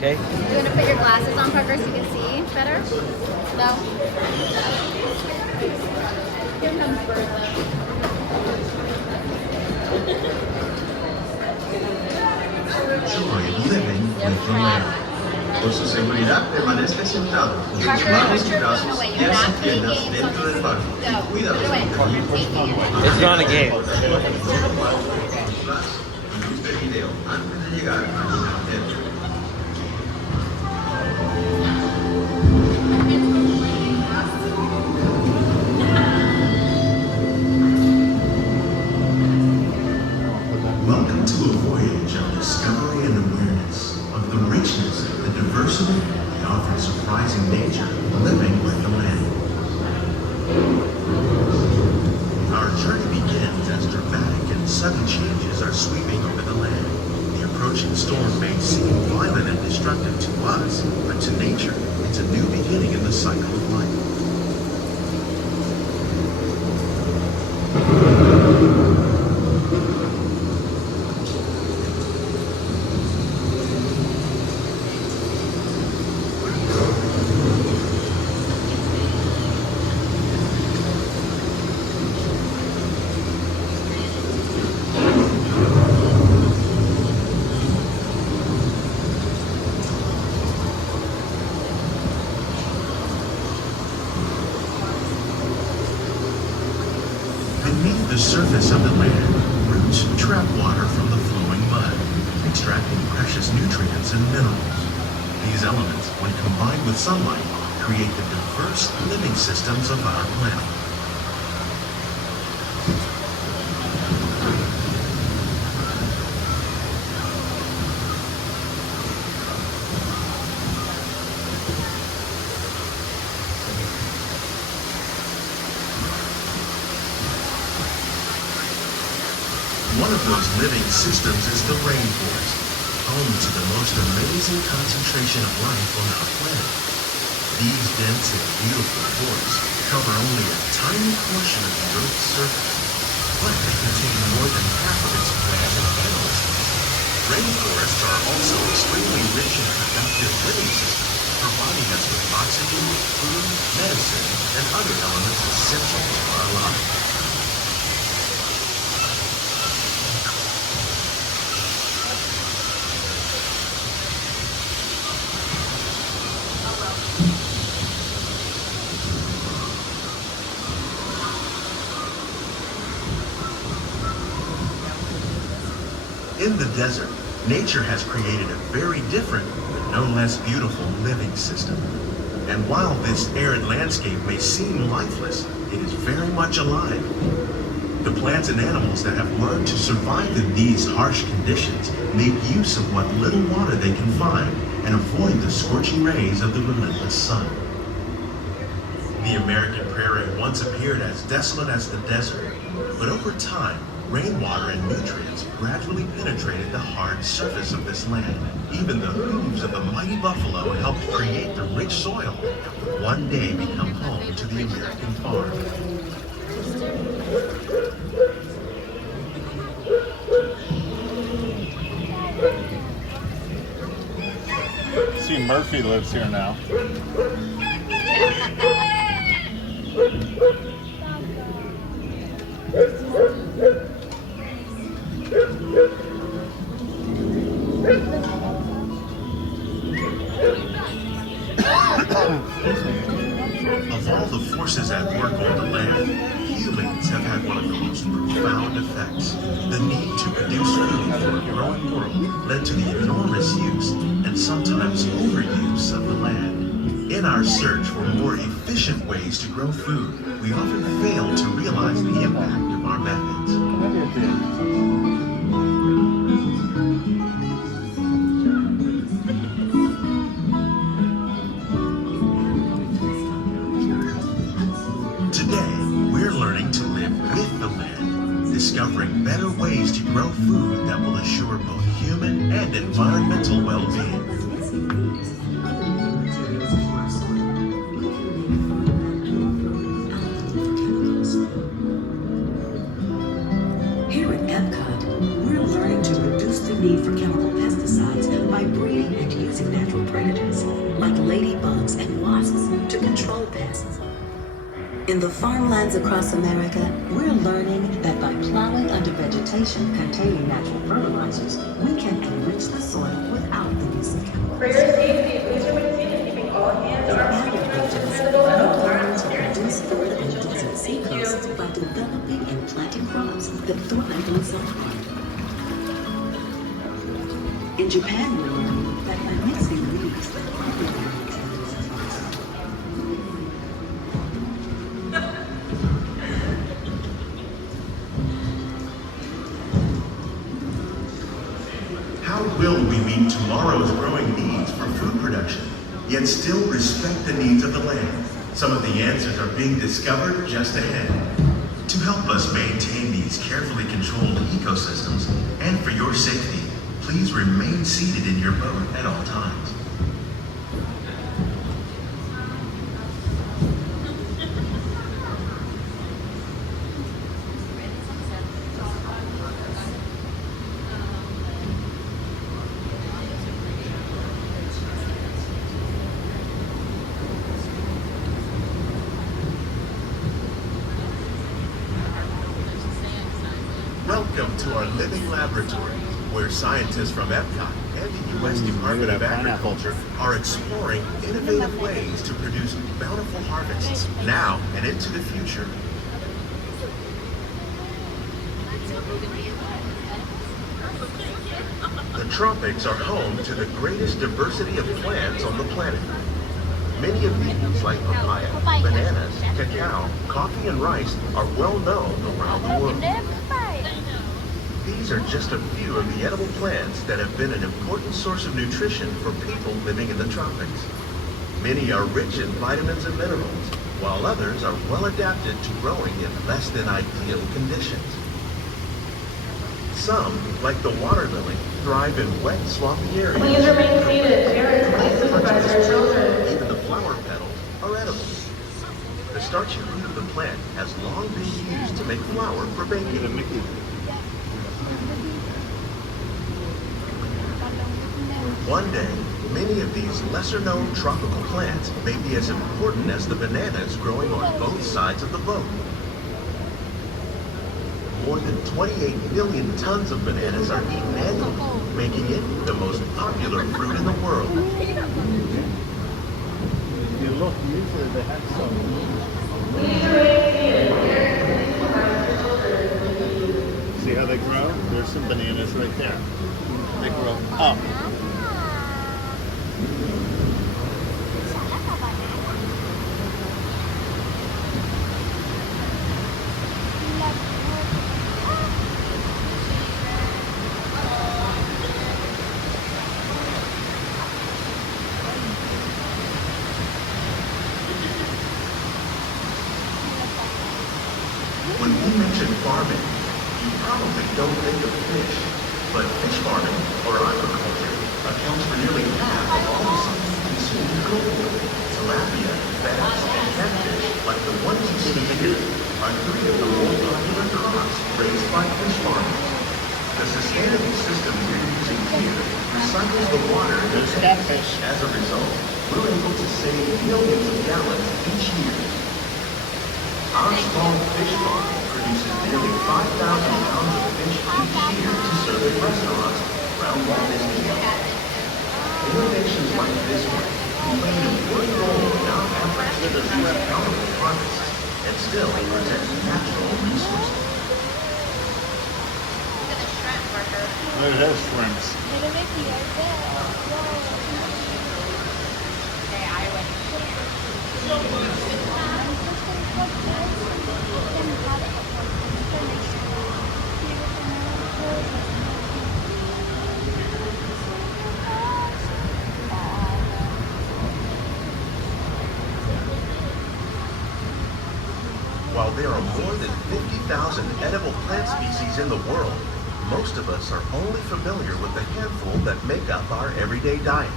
Okay? You want to put your glasses on, Parker, so you can see better? No? Here comes Bertha. Joy living with the land. Por su seguridad, permanezca sentado con sus manos y brazos, pies y piernas dentro del barco. Cuidado. It's not a game. Este video antes de llegar al hotel. Welcome to a voyage of discovery and awareness of the richness, the diversity, the often surprising nature living with the land. Our journey begins as dramatic and sudden changes are sweeping over the land. The approaching storm may seem violent and destructive to us, but to nature, it's a new beginning in the cycle of life. Beneath the surface of the land, roots trap water from the flowing mud, extracting precious nutrients and minerals. These elements, when combined with sunlight, create the diverse living systems of our planet. One of those living systems is the rainforest, home to the most amazing concentration of life on our planet. These dense and beautiful forests cover only a tiny portion of the Earth's surface, but they contain more than half of its plant and animal species. Rainforests are also extremely rich in productive living systems, providing us with oxygen, food, medicine, and other elements essential to our lives. In the desert, nature has created a very different, but no less beautiful living system. And while this arid landscape may seem lifeless, it is very much alive. The plants and animals that have learned to survive in these harsh conditions make use of what little water they can find and avoid the scorching rays of the relentless sun. The American Prairie once appeared as desolate as the desert, but over time, rainwater and nutrients gradually penetrated the hard surface of this land. Even the hooves of the mighty buffalo helped create the rich soil that would one day become home to the American farm. See, Murphy lives here now. Of all the forces at work on the land, humans have had one of the most profound effects. The need to produce food for a growing world led to the enormous use and sometimes overuse of the land. In our search for more efficient ways to grow food, we often fail to realize the impact of our methods. Today, we're learning to live with the land, discovering better ways to grow food that will assure both human and environmental well-being. Here at Epcot, we're learning to reduce the need for chemical pesticides by breeding and using using natural predators like ladybugs and wasps to control pests. In the farmlands across America, we're learning that by plowing under vegetation containing natural fertilizers, we can enrich the soil without the use of chemicals. For your safety, please remain seated, keeping all hands, In arms, arid feet, toes, regions, to we the below. learn to produce food on desert seacoasts by developing and planting crops that thrive on sunlight. In Japan, we learn that by mixing leaves that How will we meet tomorrow's growing needs for food production, yet still respect the needs of the land? Some of the answers are being discovered just ahead. To help us maintain these carefully controlled ecosystems, and for your safety, please remain seated in your boat at all times. Welcome to our living laboratory, where scientists from Epcot and the U.S. Department of Agriculture are exploring innovative ways to produce bountiful harvests now and into the future. The tropics are home to the greatest diversity of plants on the planet. Many of these, like papaya, bananas, cacao, coffee, and rice, are well known around the world. These are just a few of the edible plants that have been an important source of nutrition for people living in the tropics. Many are rich in vitamins and minerals, while others are well adapted to growing in less than ideal conditions. Some, like the water lily, thrive in wet, swampy areas. Please remain seated. Parents, please supervise your children. Even the flower petals are edible. The starchy root of the plant has long been used to make flour for baking. One day, many of these lesser-known tropical plants may be as important as the bananas growing on both sides of the boat. More than 28 million tons of bananas are eaten annually, making it the most popular fruit in the world. You look, usually they have some. Please remain seated. Parents, please supervise your children. See how they grow? There's some bananas right there. They grow up. When we mention farming, you probably don't think of fish, but fish farming, or aquaculture, accounts for nearly half of all the seafood consumed globally. Tilapia, bass, and catfish, like the ones you see here, are three of the more popular crops raised by fish farmers. The sustainable system we're using here recycles the water in the There's tank. catfish. As a result, we're able to save millions of gallons each year. Our small fish farm produces nearly 5,000 pounds of fish each year to serve in restaurants around Walt Disney World. Innovations like this one play an important role in our efforts to produce bountiful harvests and still protect natural resources. Look at those shrimps. While there are more than 50,000 edible plant species in the world, most of us are only familiar with the handful that make up our everyday diet.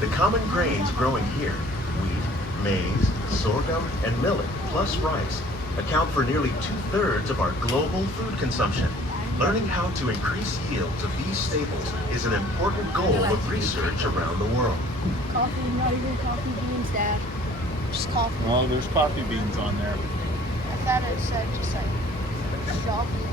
The common grains growing here, wheat, maize, sorghum, and millet, plus rice, account for nearly 2/3 of our global food consumption. Learning how to increase yields of these staples is an important goal of research around the world. Coffee, not even coffee beans, Dad. Just coffee. Well, there's coffee beans on there. I thought it said just like coffee.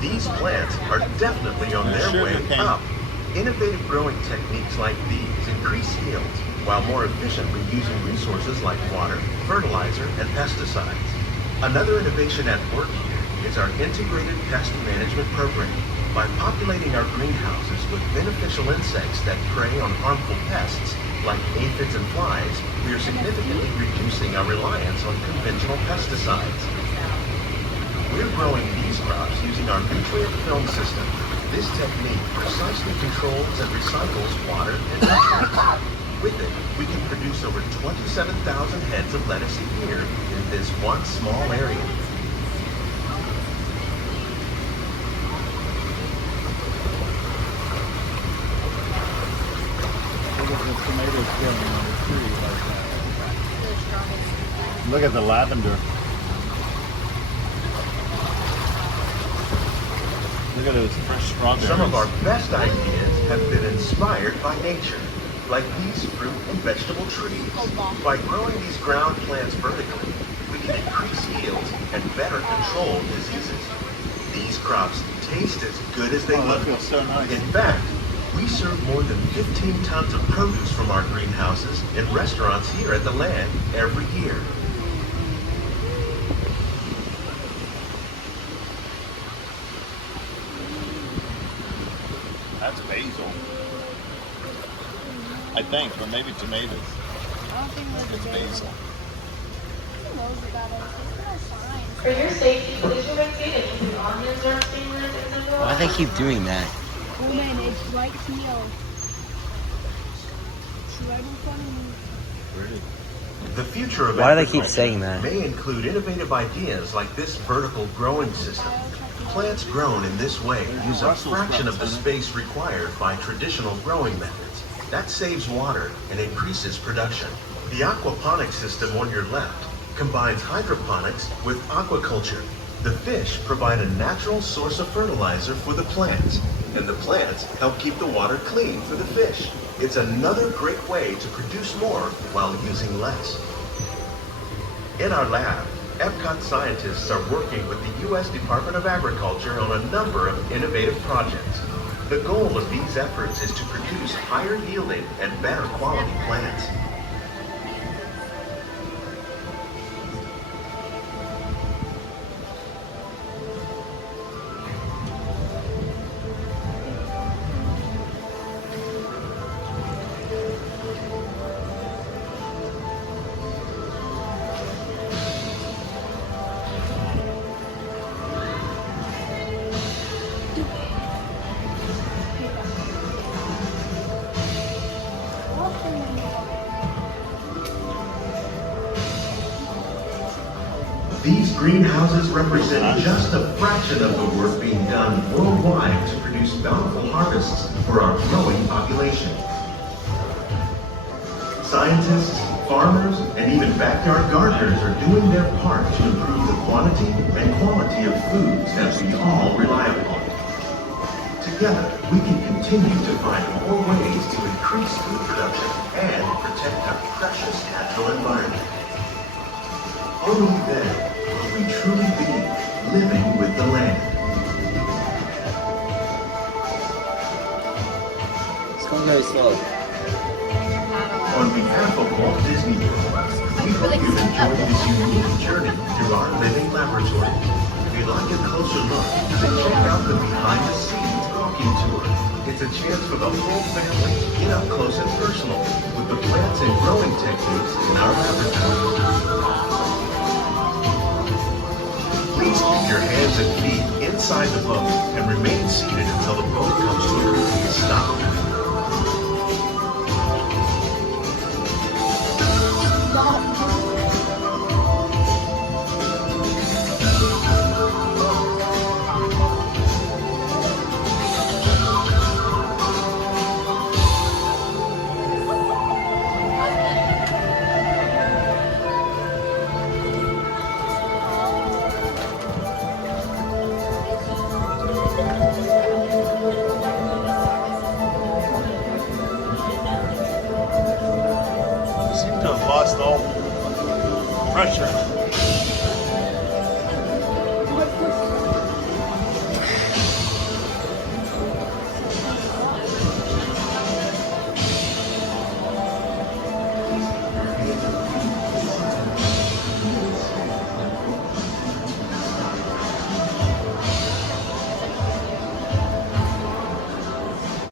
These plants are definitely on their way up. Innovative growing techniques like these increase yields while more efficiently using resources like water, fertilizer, and pesticides. Another innovation at work here is our integrated pest management program. By populating our greenhouses with beneficial insects that prey on harmful pests like aphids and flies, we are significantly reducing our reliance on conventional pesticides. We're growing these crops using our nutrient film system. This technique precisely controls and recycles water and nutrients. With it, we can produce over 27,000 heads of lettuce a year in this one small area. Look at the tomatoes growing on the tree like that. Look at the lavender. Look at those fresh strawberries. Some of our best ideas have been inspired by nature, like these fruit and vegetable trees. By growing these ground plants vertically, we can increase yields and better control diseases. These crops taste as good as they look. That feels so nice. In fact, we serve more than 15 tons of produce from our greenhouses in restaurants here at the land every year. That's basil. I think, or maybe tomatoes. I don't think It's basil. Who knows about it? There's no signs. For your safety, please remain seated using onions or fingers and the Why do they keep doing that? Oh man, it's right here. It's right in front of me. Really? The future of Why do they keep agriculture saying that? may include innovative ideas like this vertical growing system. Plants grown in this way use a fraction of the space required by traditional growing methods. That saves water and increases production. The aquaponics system on your left combines hydroponics with aquaculture. The fish provide a natural source of fertilizer for the plants, and the plants help keep the water clean for the fish. It's another great way to produce more while using less. In our lab, Epcot scientists are working with the U.S. Department of Agriculture on a number of innovative projects. The goal of these efforts is to produce higher yielding and better quality plants. These greenhouses represent just a fraction of the work being done worldwide to produce bountiful harvests for our growing population. Scientists, farmers, and even backyard gardeners are doing their part to improve the quantity and quality of foods that we all rely upon. Together, we can continue to find more ways to increase food production and protect our precious natural environment. Only then will we truly be living with the land. It's going very slow. On behalf of Walt Disney World, we hope you've enjoyed this unique journey through our living laboratory. If you'd like a closer look, then check out the behind-the-scenes walking tour. It's a chance for the whole family to get up close and personal with the plants and growing techniques in our laboratory. Please keep your hands and feet inside the boat and remain seated until the boat comes to a complete stop. pressure.